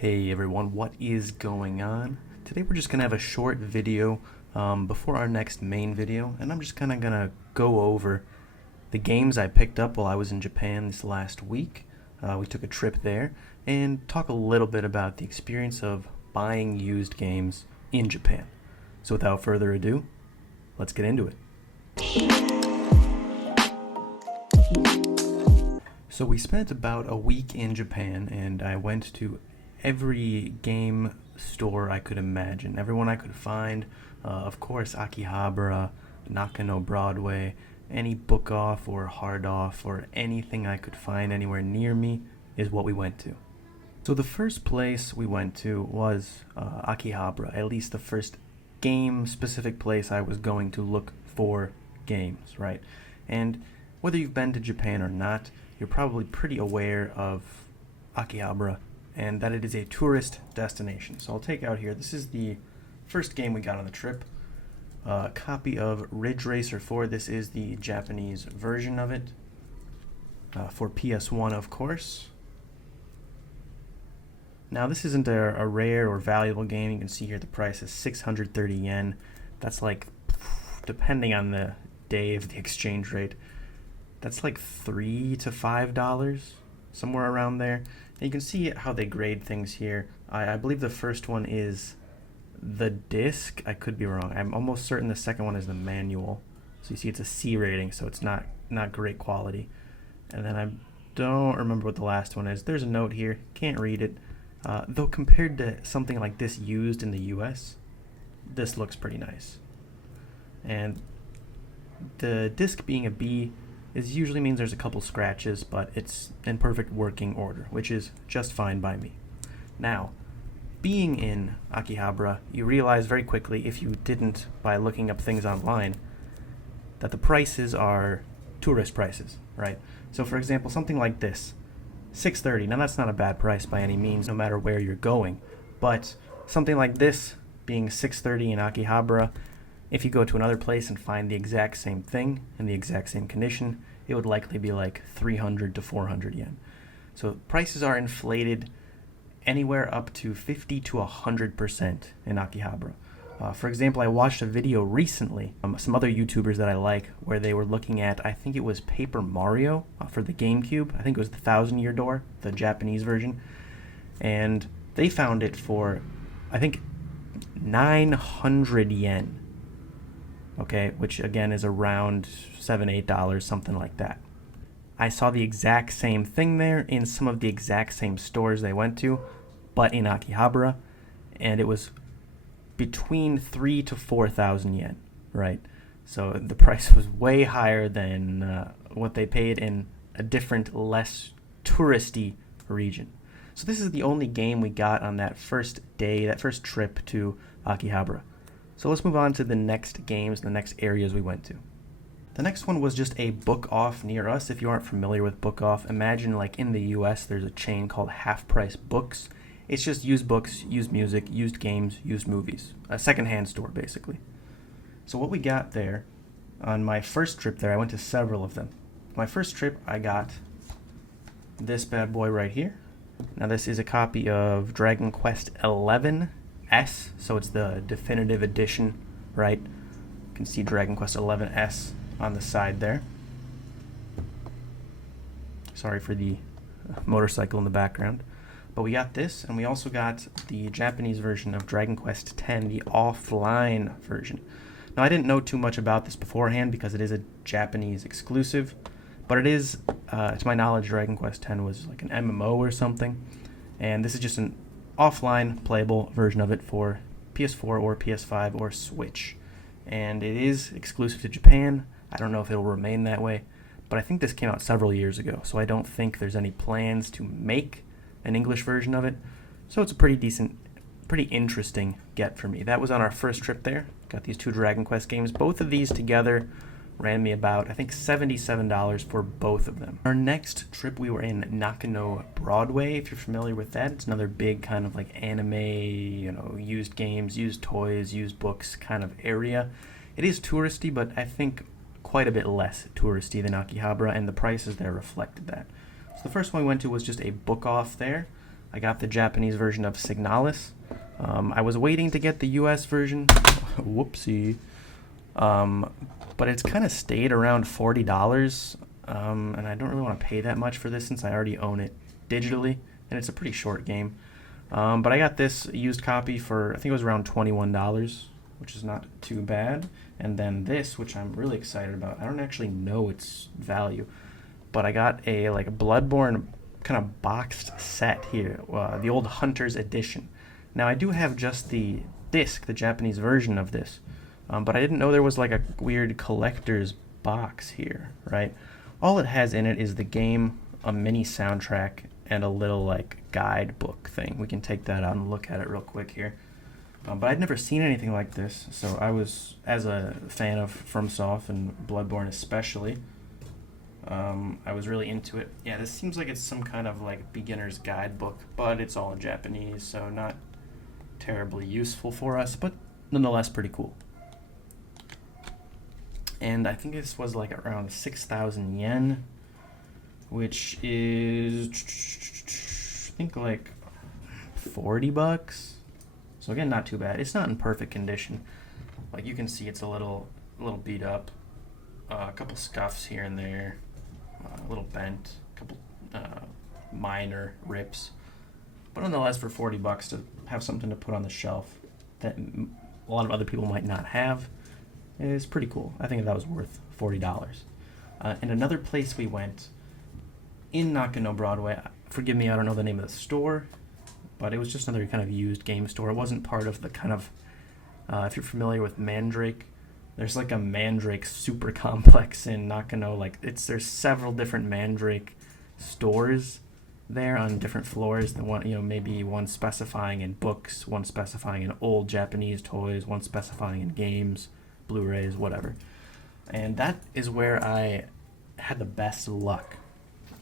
Hey everyone, what is going on? Today we're just going to have a short video before our next main video, and I'm just kind of going to go over the games I picked up while I was in Japan this last week. We took a trip there, and talk a little bit about the experience of buying used games in Japan. So without further ado, let's get into it. So we spent about a week in Japan, and I went to every game store I could imagine, everyone I could find. Of course, Akihabara, Nakano Broadway, any book off or hard off or anything I could find anywhere near me is what we went to. So the first place we went to was Akihabara, at least the first game-specific place I was going to look for games, right? And whether you've been to Japan or not, you're probably pretty aware of Akihabara and that it is a tourist destination. So I'll take out here, this is the first game we got on the trip, a copy of Ridge Racer 4. This is the Japanese version of it, for PS1 of course. Now this isn't a rare or valuable game. You can see here the price is 630 yen. That's like, depending on the day of the exchange rate, that's like $3 to $5, somewhere around there. And you can see how they grade things here. I believe the first one is the disc. I could be wrong. I'm almost certain the second one is the manual. So you see it's a C rating, so it's not great quality. And then I don't remember what the last one is. There's a note here. Can't read it. Though compared to something like this used in the US, this looks pretty nice. And the disc being a B usually means there's a couple scratches, but it's in perfect working order, which is just fine by me. Now, being in Akihabara, you realize very quickly, if you didn't by looking up things online, that the prices are tourist prices, right? So for example, something like this, $630. Now that's not a bad price by any means, no matter where you're going, but something like this being $630 in Akihabara, if you go to another place and find the exact same thing in the exact same condition, it would likely be like 300 to 400 yen. So prices are inflated anywhere up to 50 to 100% in Akihabara. For example, I watched a video recently, some other YouTubers that I like, where they were looking at, I think it was Paper Mario for the GameCube. I think it was the Thousand Year Door, the Japanese version. And they found it for, I think, 900 yen. Okay, which again is around $7, $8, something like that. I saw the exact same thing there in some of the exact same stores they went to, but in Akihabara, and it was between 3,000 to 4,000 yen, right? So the price was way higher than what they paid in a different, less touristy region. So this is the only game we got on that first day, that first trip to Akihabara. So let's move on to the next games, the next areas we went to. The next one was just a book off near us. If you aren't familiar with book off, imagine like in the US there's a chain called Half Price Books. It's just used books, used music, used games, used movies. A secondhand store basically. So what we got there, on my first trip there, I went to several of them. My first trip I got this bad boy right here. Now this is a copy of Dragon Quest XI S, so it's the definitive edition, right? You can see Dragon Quest XI S on the side there. Sorry for the motorcycle in the background. But we got this, and we also got the Japanese version of Dragon Quest X, the offline version. Now I didn't know too much about this beforehand because it is a Japanese exclusive, but it is, to my knowledge, Dragon Quest X was like an MMO or something, and this is just an offline playable version of it for PS4 or PS5 or Switch. And it is exclusive to Japan. I don't know if it will remain that way, but I think this came out several years ago, so I don't think there's any plans to make an English version of it. So it's a pretty decent, pretty interesting get for me. That was on our first trip there. Got these two Dragon Quest games. Both of these together ran me about, I think, $77 for both of them. Our next trip, we were in Nakano Broadway, if you're familiar with that. It's another big kind of like anime, used games, used toys, used books kind of area. It is touristy, but I think quite a bit less touristy than Akihabara, and the prices there reflected that. So the first one we went to was just a book off there. I got the Japanese version of Signalis. I was waiting to get the US version. Whoopsie. But it's kind of stayed around $40. And I don't really want to pay that much for this since I already own it digitally. And it's a pretty short game. But I got this used copy for, I think it was around $21, which is not too bad. And then this, which I'm really excited about. I don't actually know its value, but I got a Bloodborne kind of boxed set here, the old Hunter's Edition. Now I do have just the disc, the Japanese version of this, but I didn't know there was like a weird collector's box here, right? All it has in it is the game, a mini soundtrack, and a little like guidebook thing. We can take that out and look at it real quick here. But I'd never seen anything like this, so I was, as a fan of FromSoft and Bloodborne especially, I was really into it. Yeah, this seems like it's some kind of like beginner's guidebook, but it's all in Japanese, so not terribly useful for us, but nonetheless pretty cool. And I think this was like around 6,000 yen, which is, I think, like $40. So again, not too bad. It's not in perfect condition. Like you can see, it's a little beat up. A couple scuffs here and there, a little bent, a couple minor rips. But nonetheless, for $40 to have something to put on the shelf that a lot of other people might not have is pretty cool. I think that was worth $40. And another place we went in Nakano Broadway, forgive me, I don't know the name of the store, but it was just another kind of used game store. It wasn't part of the kind of, if you're familiar with Mandrake, there's like a Mandrake super complex in Nakano. Like there's several different Mandrake stores there on different floors. The one, maybe one specifying in books, one specifying in old Japanese toys, one specifying in games, Blu-rays, whatever. And that is where I had the best luck,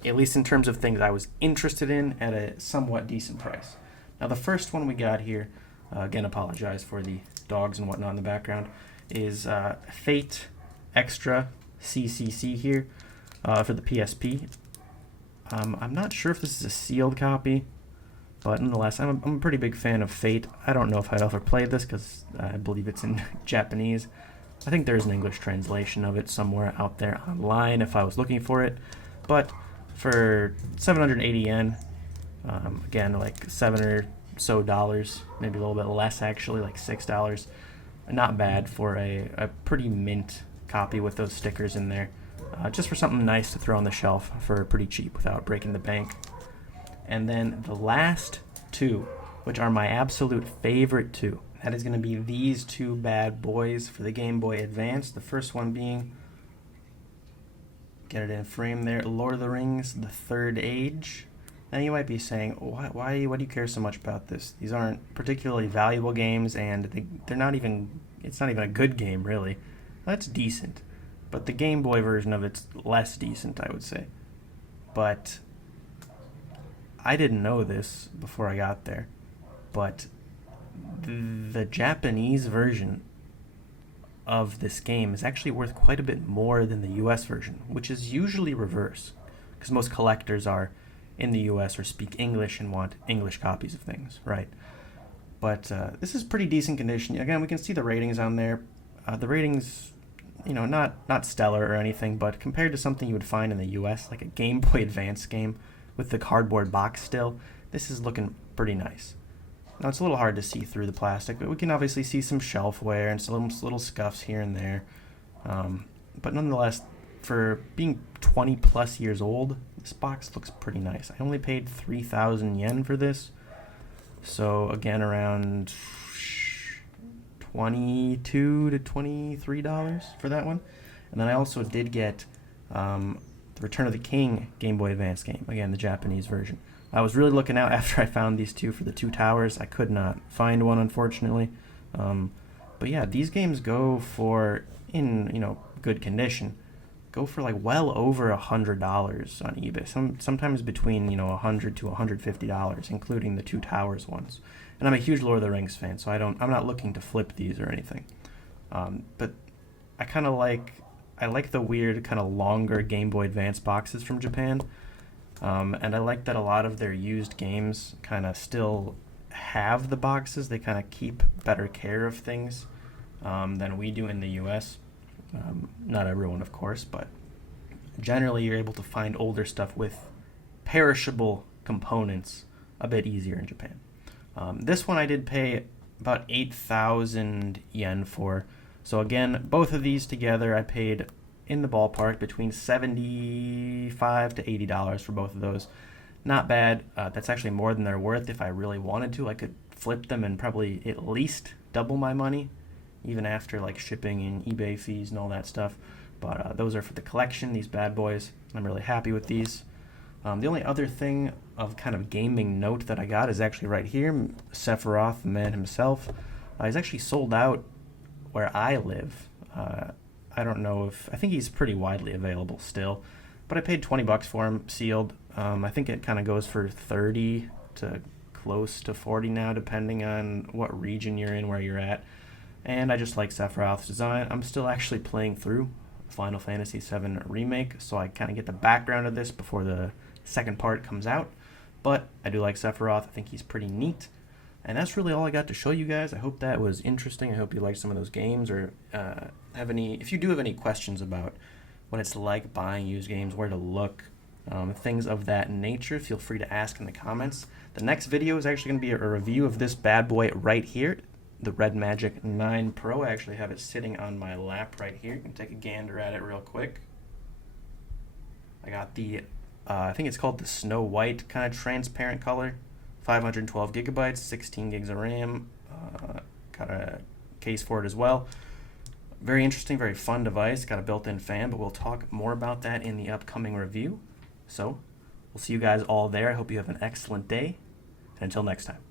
at least in terms of things I was interested in at a somewhat decent price. Now, the first one we got here, again, apologize for the dogs and whatnot in the background, is Fate Extra CCC here for the PSP. I'm not sure if this is a sealed copy, but nonetheless, I'm a pretty big fan of Fate. I don't know if I've ever played this because I believe it's in Japanese. I think there's an English translation of it somewhere out there online if I was looking for it. But for 780 yen, again, like $7 or so, maybe a little bit less actually, like $6. Not bad for a pretty mint copy with those stickers in there. Just for something nice to throw on the shelf for pretty cheap without breaking the bank. And then the last two, which are my absolute favorite two, that is going to be these two bad boys for the Game Boy Advance. The first one being, get it in frame there, Lord of the Rings, The Third Age. Now you might be saying, why do you care so much about this? These aren't particularly valuable games, and they're not even, it's not even a good game, really. That's decent. But the Game Boy version of it's less decent, I would say. But I didn't know this before I got there, but the Japanese version of this game is actually worth quite a bit more than the US version, which is usually reverse, because most collectors are in the US or speak English and want English copies of things, right? But this is pretty decent condition. Again, we can see the ratings on there. The ratings, not stellar or anything, but compared to something you would find in the US, like a Game Boy Advance game with the cardboard box still, this is looking pretty nice. Now, it's a little hard to see through the plastic, but we can obviously see some shelf wear and some little scuffs here and there. But nonetheless, for being 20 plus years old, this box looks pretty nice. I only paid 3,000 yen for this. So again, around $22 to $23 for that one. And then I also did get the Return of the King Game Boy Advance game. Again, the Japanese version. I was really looking out after I found these two for the Two Towers. I could not find one, unfortunately. But yeah, these games go for, in good condition, go for like well over $100 on eBay. Sometimes between $100 to $150, including the Two Towers ones. And I'm a huge Lord of the Rings fan, so I'm not looking to flip these or anything. But I like the weird kind of longer Game Boy Advance boxes from Japan. And I like that a lot of their used games kind of still have the boxes. They kind of keep better care of things than we do in the US. Not everyone, of course, but generally you're able to find older stuff with perishable components a bit easier in Japan. This one I did pay about 8,000 yen for. So again, both of these together I paid in the ballpark between $75 to $80 for both of those. Not bad. That's actually more than they're worth. If I really wanted to, I could flip them and probably at least double my money, even after like shipping and eBay fees and all that stuff. But those are for the collection, these bad boys. I'm really happy with these. The only other thing of kind of gaming note that I got is actually right here. Sephiroth, the man himself, he's actually sold out where I live. I don't know if, I think he's pretty widely available still, but I paid 20 bucks for him, sealed. I think it kind of goes for 30 to close to 40 now, depending on what region you're in, where you're at. And I just like Sephiroth's design. I'm still actually playing through Final Fantasy VII Remake, so I kind of get the background of this before the second part comes out. But I do like Sephiroth. I think he's pretty neat. And that's really all I got to show you guys. I hope that was interesting. I hope you liked some of those games, or if you do have any questions about what it's like buying used games, where to look, things of that nature, feel free to ask in the comments. The next video is actually going to be a review of this bad boy right here, the Red Magic 9 Pro. I actually have it sitting on my lap right here. You can take a gander at it real quick. I got the, I think it's called the Snow White kind of transparent color. 512 gigabytes, 16 gigs of RAM. Got a case for it as well. Very interesting, very fun device. Got a built-in fan, but we'll talk more about that in the upcoming review. So, we'll see you guys all there. I hope you have an excellent day. And until next time.